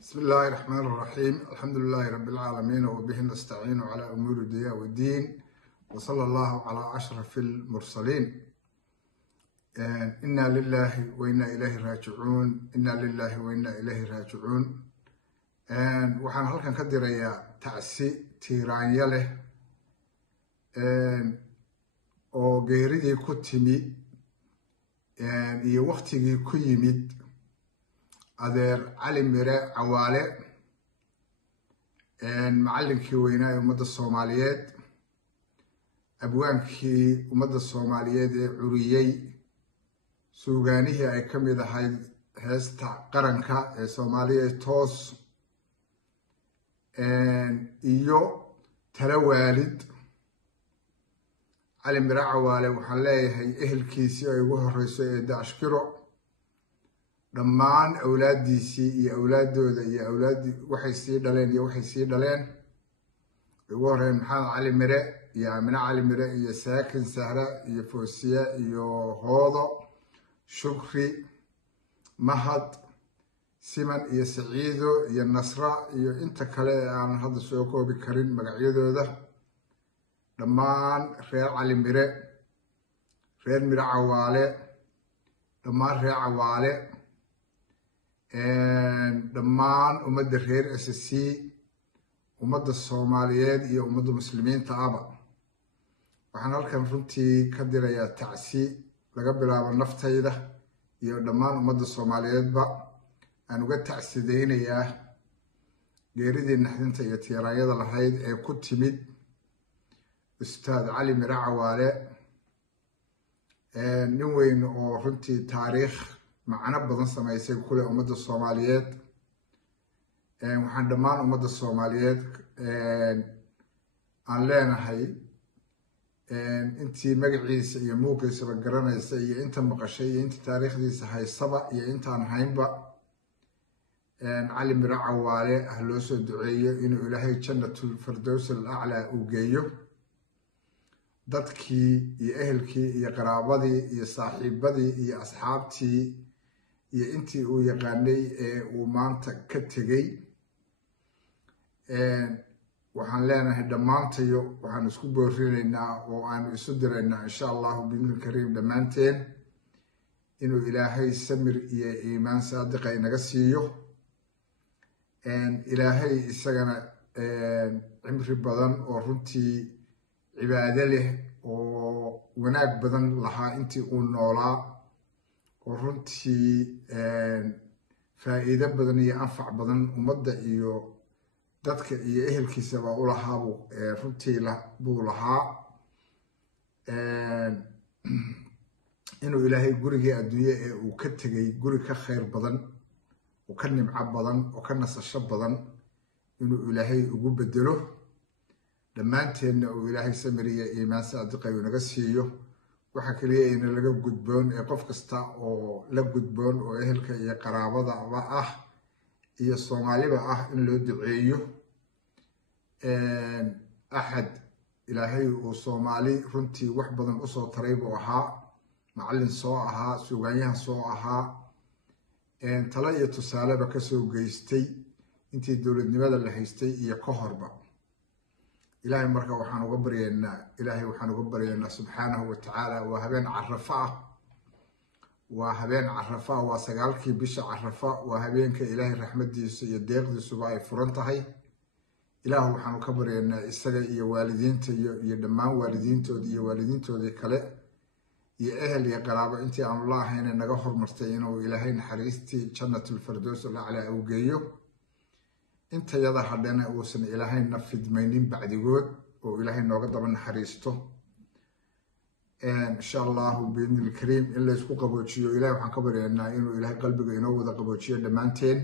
بسم الله الرحمن الرحيم. الحمد لله رب العالمين وبه نستعين على أمور الدنيا والدين وصلى الله على أشرف المرسلين. إنا لله وإنا إليه راجعون. إنا لله وإنا إليه راجعون. waxaan halkan ka dirayaa tacsi tiiraanya leh oo geeridii ku timi iyo waqtigii ku yimid adeer cali mire cawaale macallinkii weynaa ee ummadda Soomaaliyeed abwaankii ummadda Soomaaliyeed ee curiyay suugaanihii ay ka mid ahayd heesta qaranka ee Soomaaliya toos iyo tala waalid cali mire cawaale waxaan leeyahay ehelkiisii ay ugu horeyso ee daashkiro dhammaan awlaadiisii iyo awlaadooda iyo awlaadii waxay sii dhaleen ugu horreyn maxamed cali mire iyo amina cali mire iyo saakin sahra iyo foosiya iyo hoodo shukri mahad siman iyo saciido iyo nasra iyo inta kale aan hadda soo koobi karin magacyadooda dhammaan reer cali mire reer mire cawaale dhammaan reer cawaale dhammaan ummadda reer SSC ummadda Soomaaliyeed iyo ummadda muslimiinta aba waxaan halkan runtii ka dirayaa tacsi laga bilaabo naftayda iyo dhammaan ummadda Soomaaliyeedba aan uga tacsideynayaa geeridii naxdinta iyo tiiraanyada lahayd ee ku timid ustaad cali mire cawaale nin weyn oo runtii taariikh macno badan samaysay kule ummadda Soomaaliyeed waxaan dhammaan ummadda Soomaaliyeed aan leenahay intii magaciisa iyo muuqiisaba garanaysa iyo inta maqashay iyo inta taariikhdiisa haysaba iyo intaan haynba cali mire cawaale loo soo duceeyo inuu ilaahay jannatul firdaws al-a'la u geeyo dadkii iyo ehelkii iyo qaraabadii iyo saaxiibadii iyo asxaabtii iyo intii uu yaqaanay ee uu maanta ka tegay waxaan leenahay dhammaantayo waxaan isku boorinaynaa oo aan isu diraynaa insha allahu biidnil kariim dhammaanteen inuu ilaahay samir iyo iimaan saadiqa inaga siiyo ilaahay isagana cimri badan oo runtii cibaado leh oo wanaag badan lahaa intii uu noolaa oo runtii faa'iido badan iyo anfac badan ummadda iyo dadka iyo ehelkiisaba u lahaa runtii buu lahaa inuu ilaahay gurigii adduunye ee uu ka tegay guri ka khayr badan oo ka nimco badan oo ka nasasho badan inuu ilaahay ugu bedelo dhammaanteedna uu ilaahay samir iyo iimaan saadiqa uu naga siiyo waxa kaliya in laga gudboon ee qof kasta oo la gudboon oo ehelka iyo qaraabada ah iyo Soomaaliba ah in loo duceeyo ahad ilaahay oo Soomaali runtii wax badan u soo taray buu ahaa macallin soo ahaa suugaanyahan soo ahaa tala iyo tusaaleba ka soo geystay intii dowladnimada la haystay iyo ka horba ilaahay marka waxaan uga baryaynaa subxaanahu wa tacaala waa habeen carafa waa sagaalkii bisha carafa waa habeenka ilaahay raxmadiisa iyo deeqdiisuba ay furan tahay ilaahu waxaanu ka baryaynaa isaga iyo waalidiinta iyo dhammaan waalidiintoodii kale iyo ehel iyo qaraabo intii aanu la ahayn naga hormartay inuu ilaahay naxariistii jannatul firdaws al-a'la u geeyo inta yada hadhana uusan ilaahayna fidmaynin bacdigood oo ilaahay nooga daba naxariisto insha allahu biidnil kariim in la isku qaboojiyo ilaahay waxaan ka baryaynaa inuu ilaahay qalbiga inoo wada qaboojiyo dhammaanteen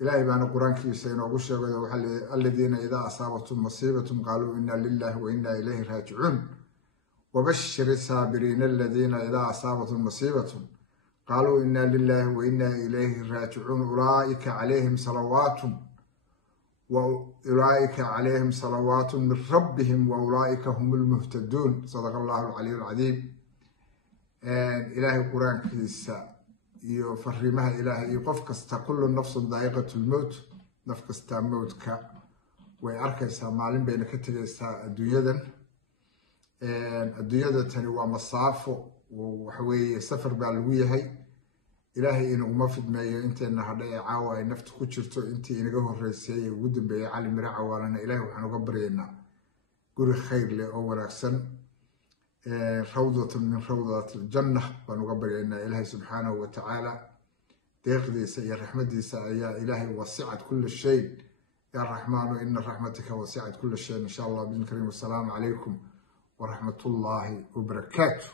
ilaahay baana quraankiisa inoogu sheegay waxa leeyahay alladina idaa asaabatum musiibatun qaaluu inna lillahi wa inna ilayhi raaji'uun وبشر الصابرين الذين إذا أصابتهم مصيبة قالوا إنا لله وإنا إليه راجعون أولئك عليهم صلوات من ربهم وأولئك هم المهتدون صدق الله العلي العظيم إلهي القرآن كيسا iyo fariimaha ilaahay iyo qof kasta kullu nafsun daa'iqatul mawt naf kasta mawdka way arkaysaa maalin bayna ka tegaysaa adduunyadan adduunyada tani waa masaafo waxa weeye safar baa lagu yahay ilaahay inaguma fidmeeyo inteena hadha ee caawa ay naftu ku jirto intii inaga horreysay ee ugu dambeeyay cali mire cawaalana ilaahay waxaan uga baryaynaa guri khayr leh oo wanaagsan rawdatun min rawdati aljanna baan uga baryaynaa ilaahay subxaanahu wa tacaala deeqdiisa iyo raxmadiisa ayaa ilaahay wasicat kulla shay ya raxmaanu ina raxmataka wasicat kulla shay insha allah bin karim wassalaamu calaykum ورحمة الله وبركاته.